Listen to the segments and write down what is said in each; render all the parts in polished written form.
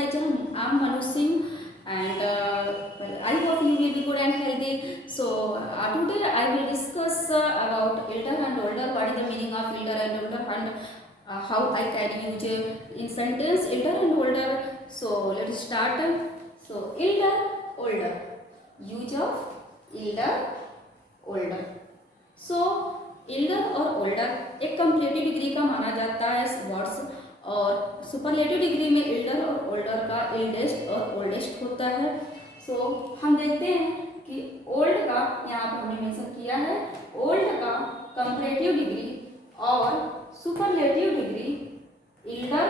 my channel. I'm Manu Singh, and I hope you will be good and healthy. So today I will discuss about elder and older. What is the meaning of elder and older, and how I can use in sentence elder and older. So let's start. So elder, older. Use of elder, older. So elder और older एक comparative degree का माना जाता है words, और superlative degree में Elder और older का एल्डेस्ट और ओल्डेस्ट होता है। सो हम देखते हैं कि ओल्ड का यहाँ पर हमने मेंशन किया है, ओल्ड का कंपैरेटिव डिग्री और सुपरलेटिव डिग्री एल्डर,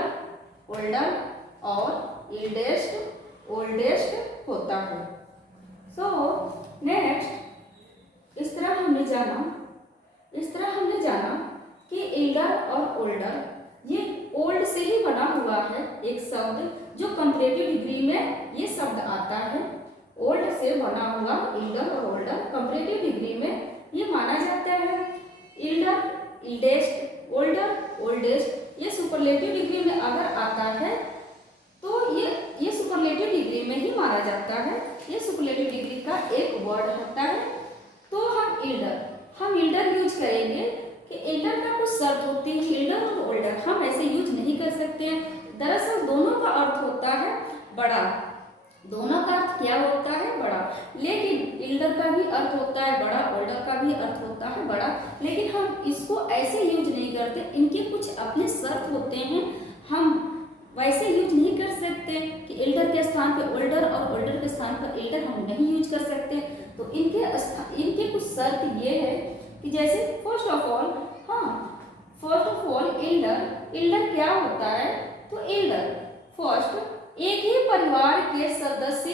ओल्डर और एल्डेस्ट, ओल्डेस्ट होता है। सो नेक्स्ट इस तरह हमने जाना कि एल्डर और ओल्डर ये ओल्ड से ही बना हुआ है एक शब्द जो कंपैरेटिव डिग्री में ये शब्द आता है। ओल्ड से बना हुआ एल्डर और ओल्डर कंपैरेटिव डिग्री में ये माना जाता है। एल्डर, एल्डेस्ट, ओल्डर, ओल्डेस्ट ये सुपरलेटिव डिग्री में अगर आता है तो ये सुपरलेटिव डिग्री में ही माना जाता है। ये सुपरलेटिव डिग्री का एक वर्ड होता है। तो हम एल्डर यूज करेंगे कि एल्डर का कुछ शर्त होती है। एल्डर और ओल्डर हम ऐसे यूज नहीं कर सकते हैं। दरअसल दोनों का अर्थ होता है बड़ा, दोनों का अर्थ क्या होता है बड़ा, लेकिन एल्डर का भी अर्थ होता है बड़ा, ओल्डर का भी अर्थ होता है बड़ा, लेकिन हम इसको ऐसे यूज नहीं करते। इनके कुछ अपने शर्त होते हैं, हम वैसे यूज नहीं कर सकते कि एल्डर के स्थान पर ओल्डर और ओल्डर के स्थान पर एल्डर हम नहीं यूज कर सकते। तो इनके कुछ शर्त ये है कि जैसे फर्स्ट ऑफ ऑल एल्डर क्या होता है, तो एल्डर फर्स्ट एक ही परिवार के सदस्य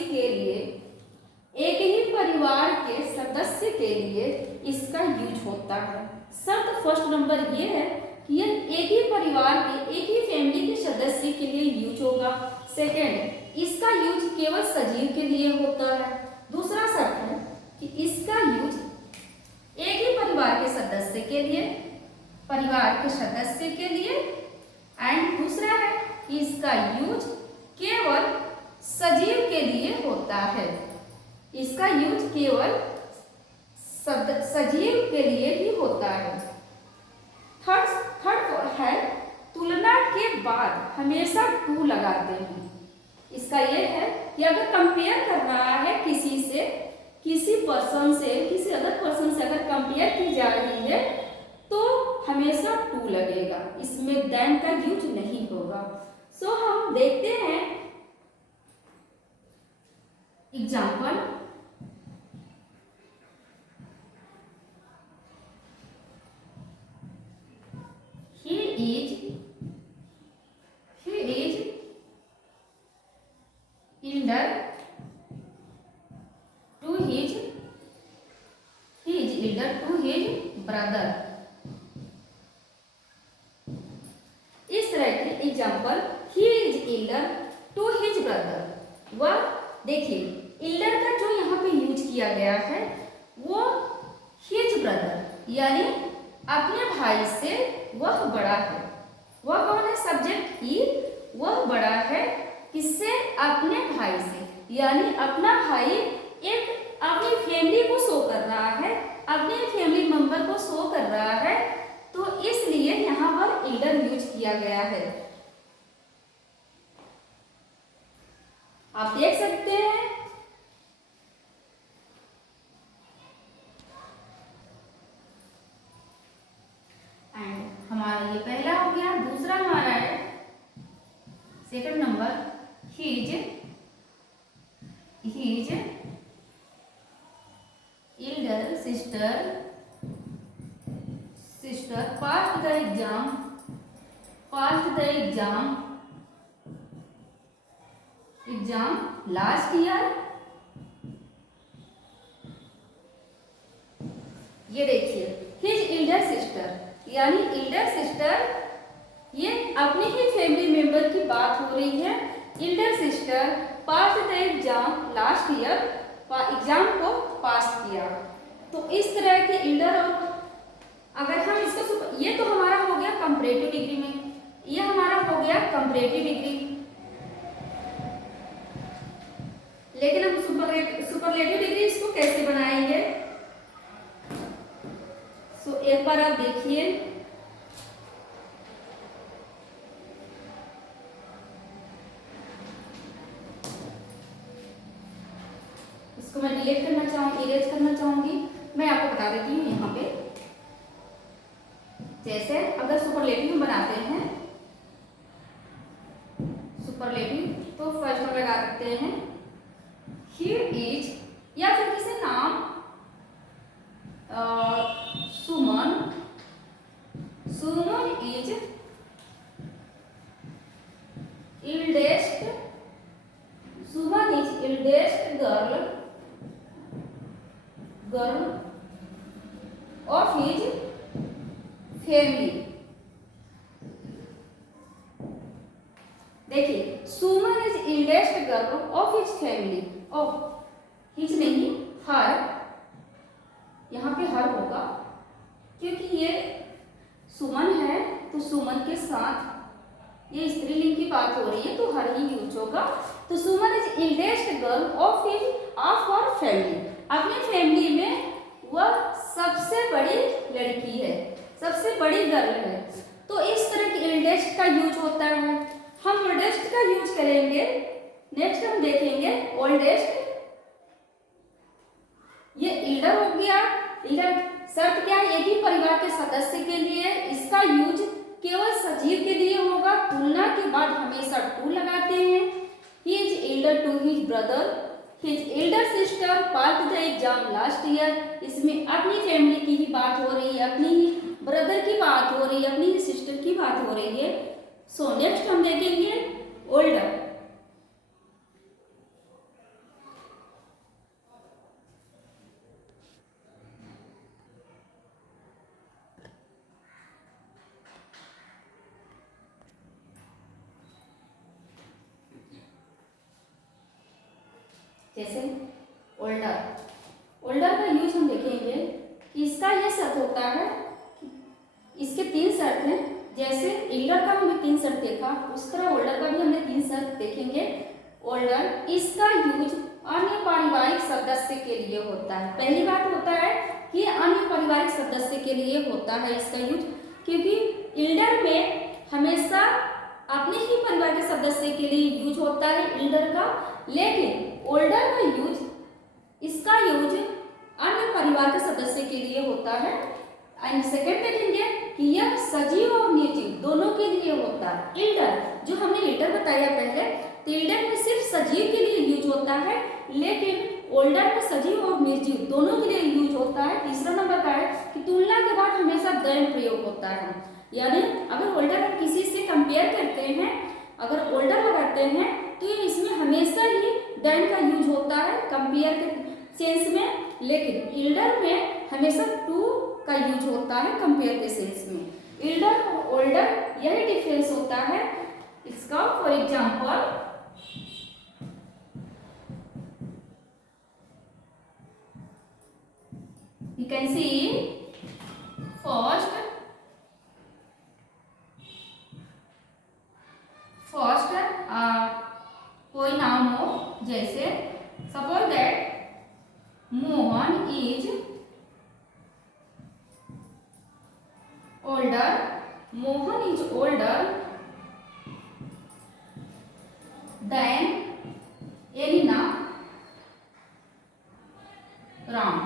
के लिए इसका यूज होता है। शर्त फर्स्ट नंबर ये है कि ये एक ही परिवार के, एक ही फैमिली के सदस्य के लिए यूज होगा। सेकेंड, इसका यूज केवल सजीव के लिए होता है। दूसरा शर्त है कि इसका यूज एक ही परिवार के सदस्य के लिए एंड दूसरा है कि इसका यूज केवल सजीव के लिए होता है। इसका यूज केवल सजीव के लिए ही होता है। थर्ड है तुलना के बाद हमेशा टू लगाते हैं। इसका ये है कि अगर कंपेयर कर रहा है किसी अदर पर्सन से अगर कंपेयर की जा रही है तो हमेशा टू लगेगा, इसमें देन का यूज नहीं होगा। सो हम देखते हैं example. He is elder to his brother। इस तरह के example, he is elder to his brother। वह देखिए एल्डर का जो यहाँ पे यूज किया गया है वो his brother यानी अपने भाई से वह बड़ा है। वह कौन है? सब्जेक्ट ही, वह बड़ा है किससे? अपने भाई से, यानी अपना भाई एक अपनी फैमिली को शो कर रहा है, अपने फैमिली मेंबर को शो कर रहा है, तो इसलिए यहाँ पर एल्डर यूज किया गया है। आप देख सकते हैं एंड हमारा ये पहला हो गया। दूसरा हमारा है second number, his elder sister passed the exam last year। ये देखिए हिज एल्डर सिस्टर यानी एल्डर सिस्टर, ये अपने ही फैमिली मेंबर की बात हो रही है। Elder sister pass the exam last year, exam को पास किया। तो इस तरह के एल्डर, और अगर हम इसको, ये तो हमारा हो गया कंपैरेटिव डिग्री में, ये हमारा हो गया कंपैरेटिव डिग्री। लेकिन हम सुपरलेटिव डिग्री इसको कैसे बनाएंगे? सो एक बार आप देखिए, इसको मैं डिलीट करना चाहूंगी, इरेज करना चाहूंगी। मैं आपको बता देती हूँ यहाँ पे, जैसे अगर सुपरलेटिव में बनाते हैं सुपरलेटिव, तो फर्स्ट हम लगा सकते हैं ही इज, या फिर किसी नाम Suman, Suman is eldest, Suman is eldest girl of his family. देखिए, Suman is eldest girl of his family, of his नहीं, हर, यहाँ पे हर होगा क्योंकि ये सुमन है, तो सुमन के साथ ये स्त्रीलिंग की बात हो रही है तो हर ही यूज होगा। तो Suman is eldest girl of her family, अपनी फैमिली में वह सबसे बड़ी लड़की है, सबसे बड़ी गर्ल है। तो इस तरह की इल्डेस्ट का यूज होता है। हम ओल्डेस्ट का यूज करेंगे, नेक्स्ट हम देखेंगे ओल्डेस्ट। ये इल्डर हो गया। इल्डर शर्त क्या है? एक ही परिवार के सदस्य के लिए। इसका यूज केवल सजीव के लिए होगा। तुलना के बाद हमेशा टू लगाते हैं। He is elder to his brother, his elder sister passed the exam last year. इसमें अपनी फैमिली की ही बात हो रही है, अपनी ही ब्रदर की बात हो रही है, अपनी ही सिस्टर की बात हो रही है। सो नेक्स्ट हम देखेंगे ओल्डर। जैसे ओल्डर का यूज हम देखेंगे कि इसका यह शर्त होता है, इसके तीन शर्त हैं। जैसे एल्डर का हमने तीन शर्त देखा, उस तरह ओल्डर का भी हमने तीन शर्त देखेंगे। ओल्डर, इसका यूज अन्य पारिवारिक सदस्य के लिए होता है। पहली बात होता है कि अन्य पारिवारिक सदस्य के लिए होता है इसका यूज, क्योंकि एल्डर में हमेशा अपने ही परिवार के सदस्य के लिए यूज होता है एल्डर का। लेकिन ओल्डर का यूज, इसका यूज अन्य परिवार के सदस्य के लिए होता है। एंड सेकंड देखेंगे कि यह सजीव और निर्जीव दोनों के लिए होता है। एल्डर, जो हमने एल्डर बताया पहले, तो एल्डर में सिर्फ सजीव के लिए यूज होता है, लेकिन ओल्डर में सजीव और निर्जीव दोनों के लिए यूज होता है। तीसरा नंबर का है कि तुलना के बाद हमेशा दैन प्रयोग होता है। यानी अगर ओल्डर हम किसी से कंपेयर करते हैं, अगर ओल्डर लगाते हैं, तो इसमें हमेशा ही दैन का यूज होता है कंपेयर के सेंस में। लेकिन एल्डर में हमेशा टू का यूज होता है कंपेयर के सेंस में। एल्डर और ओल्डर यही डिफरेंस होता है इसका। For example, you can see first कोई नाम हो, जैसे suppose that Mohan is older, Mohan is older than Elena Ram.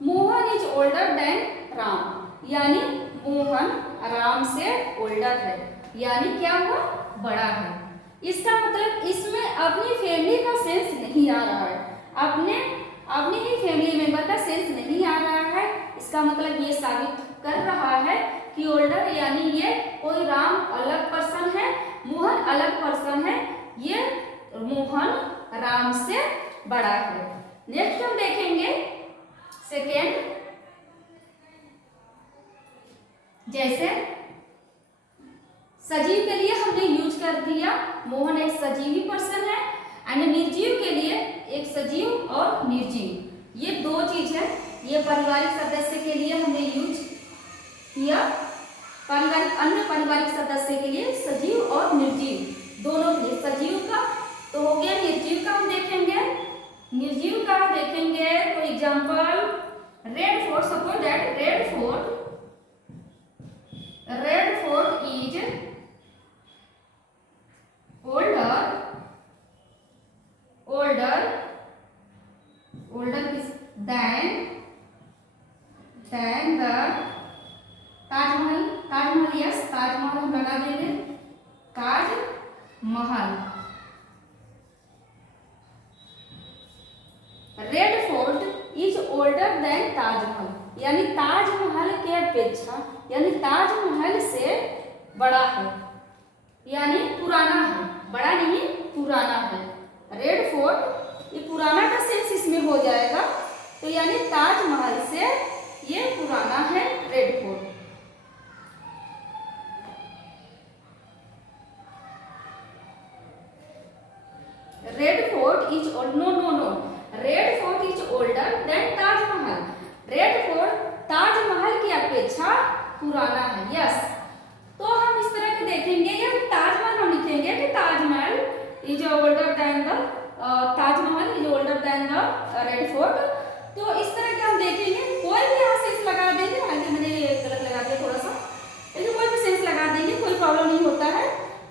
Mohan is older then Ram, यानी मोहन राम से ओल्डर है, यानी क्या हुआ? बड़ा है। इसका मतलब इसमें अपनी फैमिली का सेंस नहीं आ रहा है, अपने ही फैमिली मेंबर का सेंस नहीं आ रहा है। इसका मतलब ये साबित कर रहा है कि ओल्डर यानी ये कोई राम अलग पर्सन है, मोहन अलग पर्सन है, ये मोहन राम से बड़ा है। नेक्स्ट हम देखेंगे सेकेंड, जैसे सजीव के लिए हमने यूज कर दिया, मोहन एक सजीवी पर्सन है, एंड निर्जीव के लिए एक सजीव और निर्जीव, ये दो चीज है। ये पारिवारिक सदस्य के लिए हमने यूज किया, अन्य पारिवारिक सदस्य के लिए सजीव और निर्जीव दोनों के लिए। सजीव का तो हो गया निर्जीव का हम देखेंगे। निर्जीव का देखेंगे तो example red fort, suppose that red fort is older than the Taj Mahal, yes Taj Mahal हम लगा देंगे, Taj Mahal. Red fort is older than Taj Mahal, यानी ताजमहल के अपेक्षा, यानी ताजमहल से बड़ा है, यानी पुराना है, बड़ा नहीं पुराना है। रेड फोर्ट ये पुराना का सेंस इसमें हो जाएगा, तो यानी ताजमहल से ये पुराना है red fort. Red fort is no red fort is older than Taj Mahal. Red fort Taj Mahal की अपेक्षा पुराना है, यस। तो हम इस तरह के देखेंगे, या ताजमहल हम लिखेंगे कि Taj Mahal is older then the Taj Mahal is older then the red fort. तो इस तरह के हम देखेंगे, कोई भी यहाँ सेंस लगा देंगे, हालांकि मैंने गलत लगा दिया थोड़ा सा, लेकिन कोई भी सेंस लगा देंगे, कोई प्रॉब्लम नहीं होता है।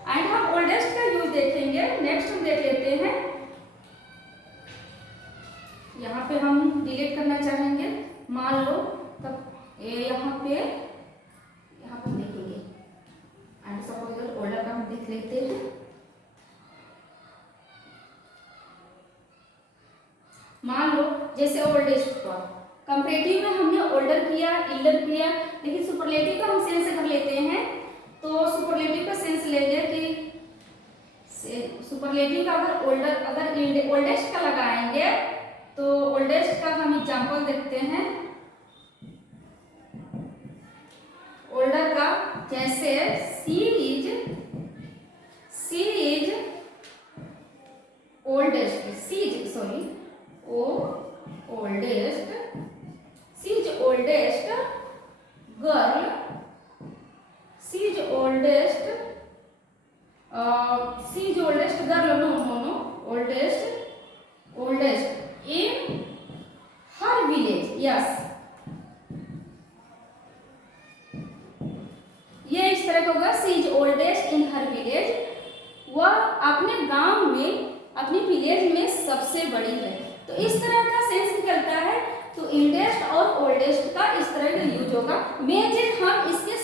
एंड हम ओल्डेस्ट का यूज देखेंगे। नेक्स्ट हम देख लेते हैं, यहाँ पे हम डिलीट करना चाहेंगे, मान लो तब यहाँ पे देखेंगे एंड सपोज ओल्डर का हम देख लेते हैं। मान लो जैसे ओल्डेस्ट पर कंपैरेटिव में हमने ओल्डर किया, इल्डर किया, लेकिन सुपरलेटिव का हम सेंस कर लेते हैं। तो सुपरलेटिव का सेंस लेंगे कि सुपरलेटिव का अगर ओल्डेस्ट का लगाएंगे तो ओल्डेस्ट का हम एग्जांपल देखते हैं। ओल्डर का जैसे she is oldest, oldest girl, oldest girl, no oldest in her village, yes. ये इस तरह का होगा, she is oldest in her village, वह अपने गांव में, अपनी विलेज में सबसे बड़ी है। तो इस तरह का सेंस निकलता है। तो इल्डेस्ट और ओल्डेस्ट का इस तरह का यूज होगा। मेजर हम इसके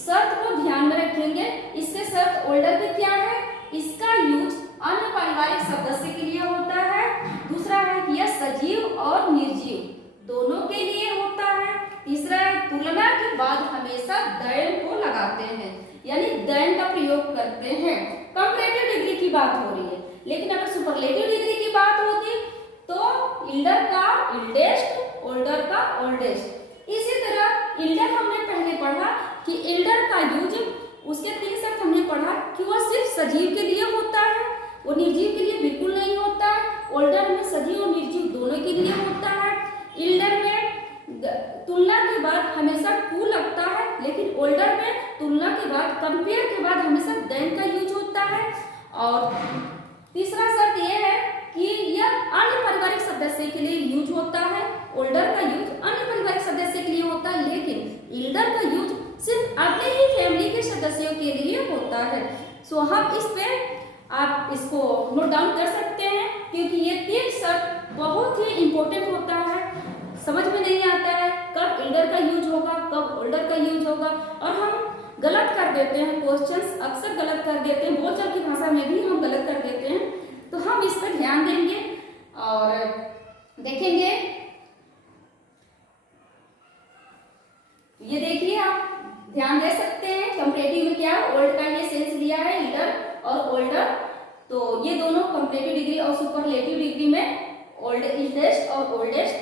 शर्त को ध्यान में रखेंगे। इसके शर्त ओल्डर के क्या है, इसका यूज अन्य पारिवारिक सदस्य के लिए होता है। दूसरा है कि यह सजीव और निर्जीव दोनों के लिए होता है। तीसरा है तुलना के बाद हमेशा दैन को लगाते हैं, यानी दैन का प्रयोग करते हैं। कंपैरेटिव डिग्री की बात हो रही है, लेकिन अगर सुपरलेटिव डिग्री की बात होती तो इल्डर का इल्डेस्ट, ओल्डर का ओल्डेस्ट। इसी तरह इल्डर हमने पहले पढ़ा कि इल्डर का यूज, उसके 3 शब्द हमने पढ़ा कि वह सिर्फ सजीव के लिए होता है, वो निर्जीव के लिए बिल्कुल नहीं होता है। ओल्डर में सजीव और निर्जीव दोनों के लिए होता है। इल्डर में तुलना के बाद हमेशा टू लगता है, लेकिन ओल्डर में तुलना के बाद, कंपेयर के बाद हमेशा देन का यूज होता है। और तीसरा शर्त यह है कि यह अन्य पारिवारिक सदस्य के लिए यूज होता है। ओल्डर का यूज अन्य पारिवारिक सदस्य के लिए होता है, लेकिन इल्डर का यूज सिर्फ अपने ही फैमिली के सदस्यों के लिए होता है। सो हम इस पे आप इसको नोट डाउन कर सकते हैं, क्योंकि ये 3 शर्त बहुत ही इंपॉर्टेंट होता है। समझ में नहीं आता है कब इल्डर का यूज होगा, कब ओल्डर का यूज होगा, और हम गलत कर देते हैं। क्वेश्चंस अक्सर गलत कर देते हैं, बोलचाल की भाषा में भी हम गलत कर देते हैं। तो हम इस पर ध्यान देंगे और देखेंगे। ये देखिए, आप ध्यान दे सकते हैं कंपैरेटिव में क्या ओल्ड का ये सेंस लिया है, इल्डर और ओल्डर। तो ये दोनों कंपैरेटिव डिग्री और सुपरलेटिव डिग्री में इल्डेस्ट और ओल्डेस्ट,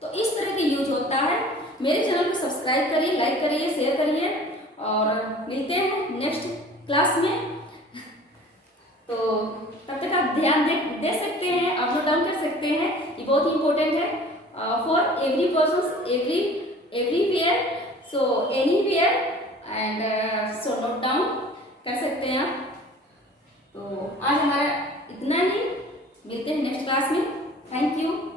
तो इस तरह के यूज होता है। मेरे चैनल को सब्सक्राइब करिए, लाइक करिए, शेयर करिए, और मिलते हैं नेक्स्ट क्लास में। तो तब तक आप ध्यान दे सकते हैं, आप नोट डाउन कर सकते हैं। ये बहुत इंपॉर्टेंट है for every person, everywhere, so anywhere, and so note down कर सकते हैं आप। तो आज हमारा मिलते हैं नेक्स्ट क्लास में। Thank you.